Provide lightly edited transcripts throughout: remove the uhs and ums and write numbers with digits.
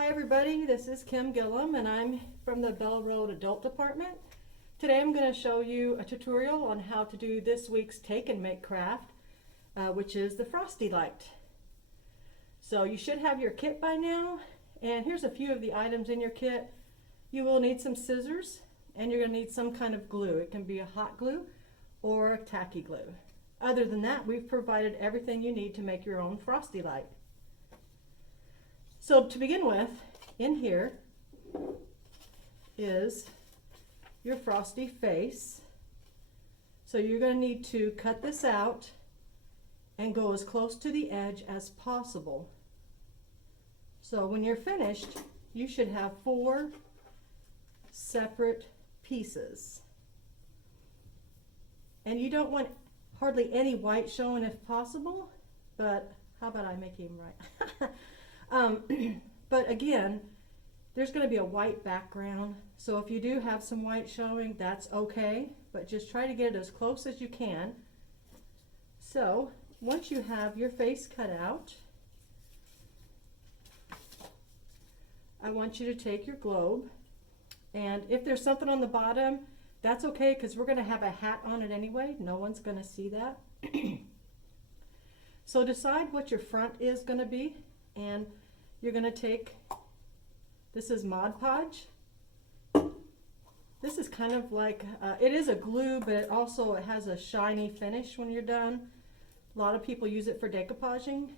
Hi everybody, this is Kim Gillum and I'm from the Bell Road Adult Department. Today I'm going to show you a tutorial on how to do this week's take and make craft, which is the Frosty light. So you should have your kit by now, and here's a few of the items in your kit. You will need some scissors and you're going to need some kind of glue. It can be a hot glue or a tacky glue. Other than that, we've provided everything you need to make your own Frosty light. So to begin with, in here is your Frosty face. So you're going to need to cut this out and go as close to the edge as possible. So when you're finished, you should have 4 separate pieces. And you don't want hardly any white showing if possible, but how about I make him right? But again, there's going to be a white background, so if you do have some white showing, that's okay, but just try to get it as close as you can. So once you have your face cut out, I want you to take your globe, and if there's something on the bottom, that's okay, because we're going to have a hat on it anyway. No one's going to see that. So decide what your front is going to be, and you're going to take, this is Mod Podge. This is kind of like, it is a glue, but it also has a shiny finish when you're done. A lot of people use it for decoupaging.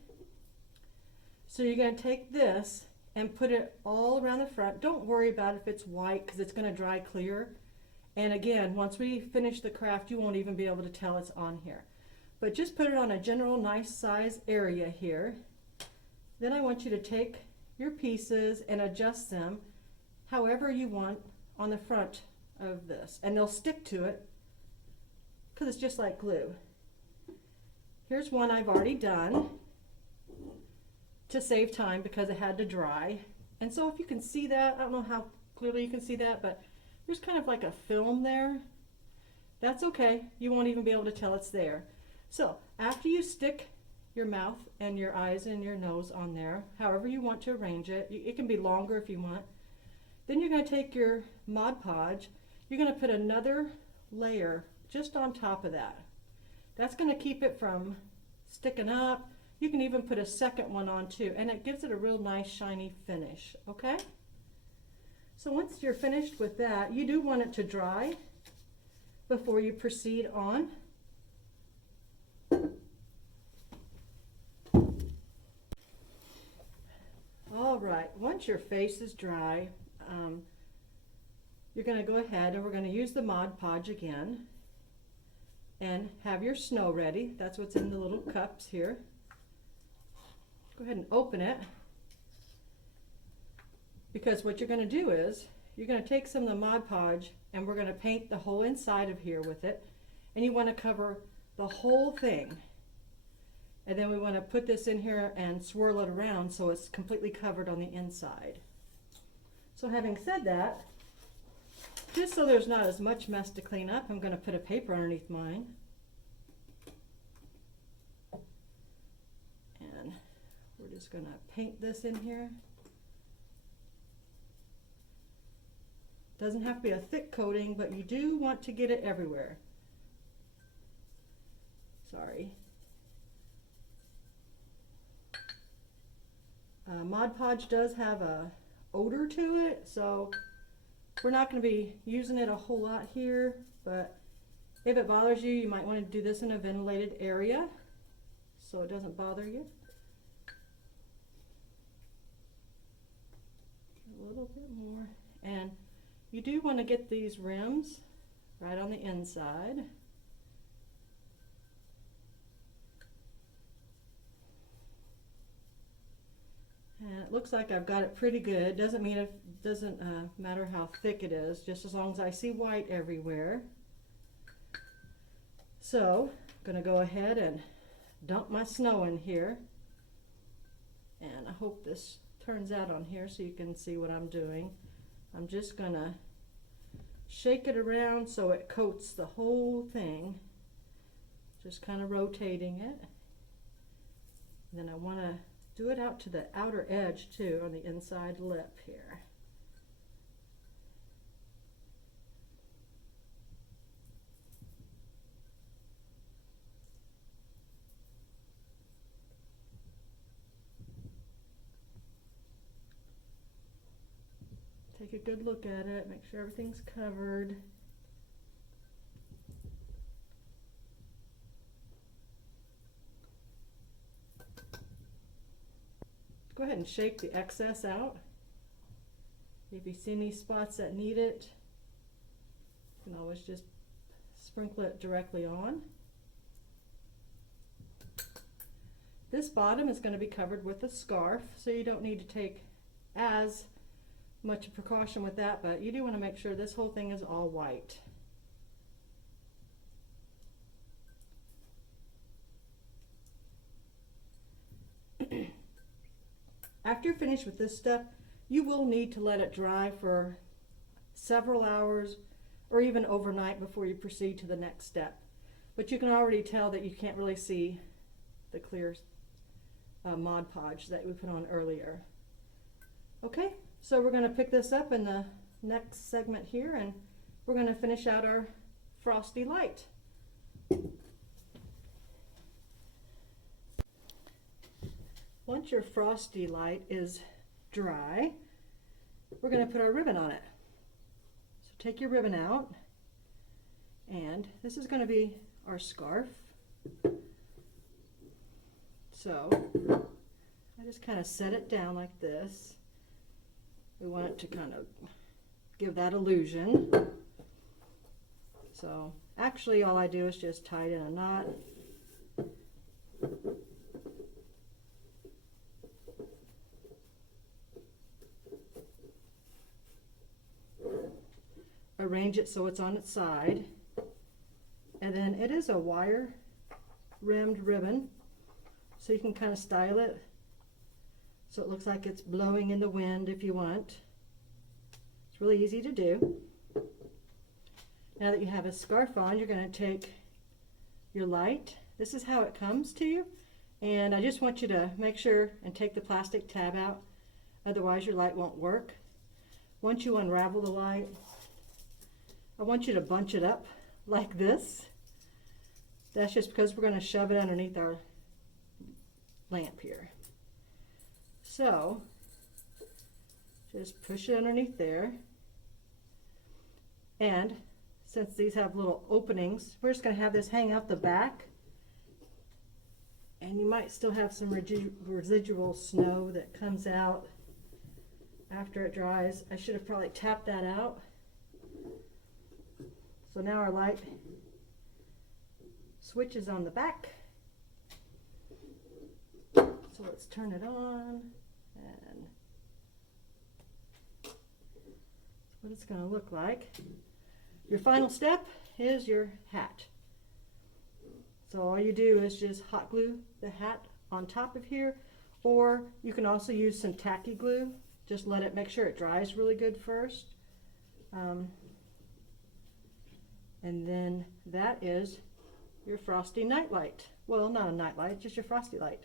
So you're going to take this and put it all around the front. Don't worry about if it's white, because it's going to dry clear. And again, once we finish the craft, you won't even be able to tell it's on here. But just put it on a general nice size area here. Then I want you to take your pieces and adjust them however you want on the front of this. And they'll stick to it because it's just like glue. Here's one I've already done to save time because it had to dry. And so if you can see that, I don't know how clearly you can see that, but there's kind of like a film there. That's okay. You won't even be able to tell it's there. So after you stick your mouth and your eyes and your nose on there, however you want to arrange it. It can be longer if you want. Then you're going to take your Mod Podge. You're going to put another layer just on top of that. That's going to keep it from sticking up. You can even put a second one on too, and it gives it a real nice shiny finish, okay? So once you're finished with that, you do want it to dry before you proceed on. All right, once your face is dry, you're going to go ahead and we're going to use the Mod Podge again and have your snow ready. That's what's in the little cups here. Go ahead and open it, because what you're going to do is you're going to take some of the Mod Podge and we're going to paint the whole inside of here with it, and you want to cover the whole thing. And then we want to put this in here and swirl it around so it's completely covered on the inside. So having said that, just so there's not as much mess to clean up, I'm going to put a paper underneath mine. And we're just going to paint this in here. Doesn't have to be a thick coating, but you do want to get it everywhere. Sorry. Mod Podge does have a odor to it, so we're not going to be using it a whole lot here, but if it bothers you, you might want to do this in a ventilated area so it doesn't bother you. A little bit more, and you do want to get these rims right on the inside. And it looks like I've got it pretty good. Doesn't mean it doesn't matter how thick it is, just as long as I see white everywhere. So I'm going to go ahead and dump my snow in here. And I hope this turns out on here so you can see what I'm doing. I'm just going to shake it around so it coats the whole thing. Just kind of rotating it. Then I want to Do it out to the outer edge too, on the inside lip here. Take a good look at it, make sure everything's covered. Go ahead and shake the excess out. If you see any spots that need it, you can always just sprinkle it directly on. This bottom is going to be covered with a scarf, so you don't need to take as much precaution with that, but you do want to make sure this whole thing is all white. After you're finished with this step, you will need to let it dry for several hours or even overnight before you proceed to the next step. But you can already tell that you can't really see the clear Mod Podge that we put on earlier. Okay, so we're going to pick this up in the next segment here, and we're going to finish out our Frosty light. Once your Frosty light is dry, we're going to put our ribbon on it. So take your ribbon out, and this is going to be our scarf. So I just kind of set it down like this. We want it to kind of give that illusion. So actually all I do is just tie it in a knot. Arrange it so it's on its side, and then it is a wire rimmed ribbon, so you can kind of style it so it looks like it's blowing in the wind if you want. It's really easy to do. Now that you have a scarf on, you're going to take your light. This is how it comes to you, and I just want you to make sure and take the plastic tab out, otherwise your light won't work. Once you unravel the light, I want you to bunch it up like this. That's just because we're going to shove it underneath our lamp here. So just push it underneath there, and since these have little openings, we're just going to have this hang out the back, and you might still have some residual snow that comes out after it dries. I should have probably tapped that out. So now our light switch is on the back. So let's turn it on, and that's what it's going to look like. Your final step is your hat. So all you do is just hot glue the hat on top of here, or you can also use some tacky glue. Just let it, make sure it dries really good first. And then that is your Frosty nightlight. Well, not a nightlight, just your Frosty light.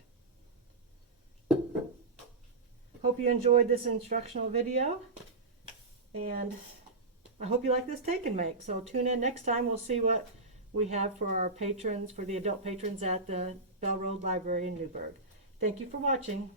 Hope you enjoyed this instructional video, and I hope you like this take and make. So tune in next time. We'll see what we have for our patrons, for the adult patrons at the Bell Road Library in Newburgh. Thank you for watching.